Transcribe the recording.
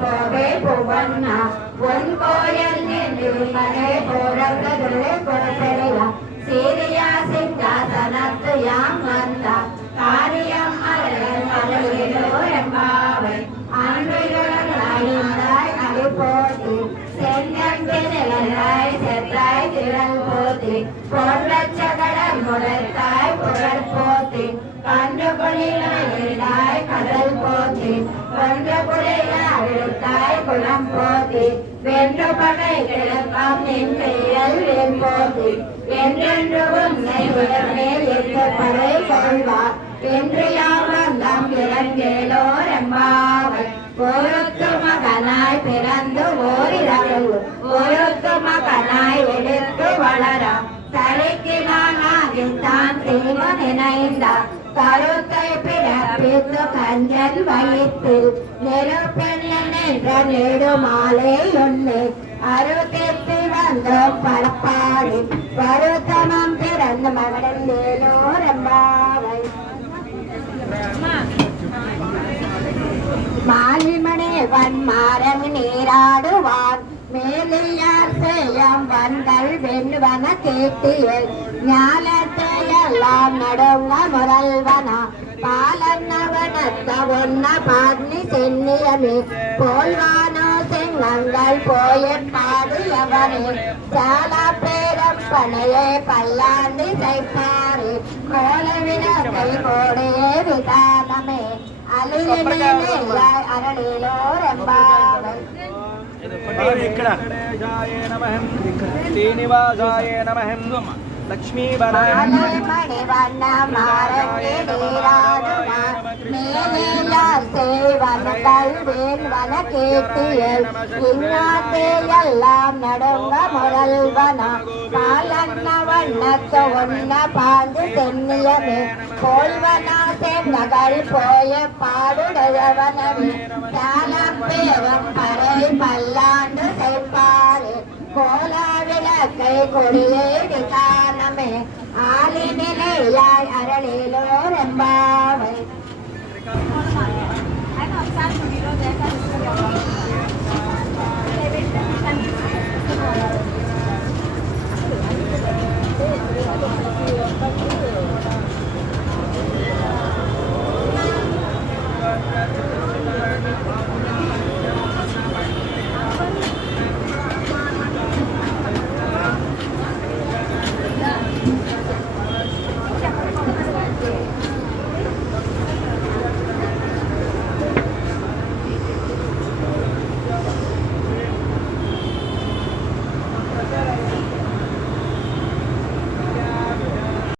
போவே புவன்னா பொன் கோயில் நின்று மனே போரங்களே போரெயா சீரியா சிங்காசனத்து யாம் வந்தா காரியம் அழகோரம்பாவை அன்றுகளாய் அடி போட்டி செங்கங்கிலாய் செத்தாய் திரள் போத்தி பொருளச்சகடல் முளைத்தாய் புகழ் போத்தி கண்டு புலியாய் கடல் போத்தி கொன்ற புலியாய் குளம் போத்தி வென்று பகை கிழக்கம் நின்றையல் வேல் போத்தி என்றென்று உன்னை உயர்மேல் எந்த படை கொள்வார் என்று யாவந்தம் இறங்கேலோர் எம்பாவை ஒருத்து மகனாய் பிறந்து ஓரிரவு ஒருத்து மகனாய் எடுத்து வளராம் தலைக்கு நானாகித்தான் தீம நினைந்தார் கருத்தை பிறப்பித்து கஞ்சல் வயிற்றில் நெருப்பெண்ண நின்ற நெடுமாலை உன்னை அருத்திற்கு வந்தோம் பரப்பாடி வருத்தமம் பிறந்த மகன் வேலோரம்பாவை மாலிமணி வன்மாரன் நீராடுவான் மேலியார் செய்யம் வந்தல் வெண்ணுவன கேட்டியல் ஞானத்தை எல்லாம் நடுங்க முதல்வனா பாலன்னவனத்த ஒன்ன பாட்னி சென்னியமே போல்வானோ செங்கங்கள் போய பாடியவனே சால பேரம் பனையே பல்லாண்டி செய்ப்பாரே கோலவினத்தை கோடையே விதானமே அலிலிலேயாய் அரளிலோர் எம்பாவை श्रीनिवासाय नमः लक्ष्मी மணிவண்ண மாறே சேவன்கள் வேல்வன கேட்டியல் இன்னாத்தே எல்லாம் நடுங்க முதல்வனா பாலன்ன வண்ணத்து ஒன்ன பாந்து தென்னியமே போல்வனா செங்ககள் போய பாடுடையவனமே ஞானம் பேரம் பறை பல்லாண்டு செய்ப்பாரே கோலா விளக்கை கொடியே விதானமே ஆலி நிலையாய் அரளிலோர் எம்பாவை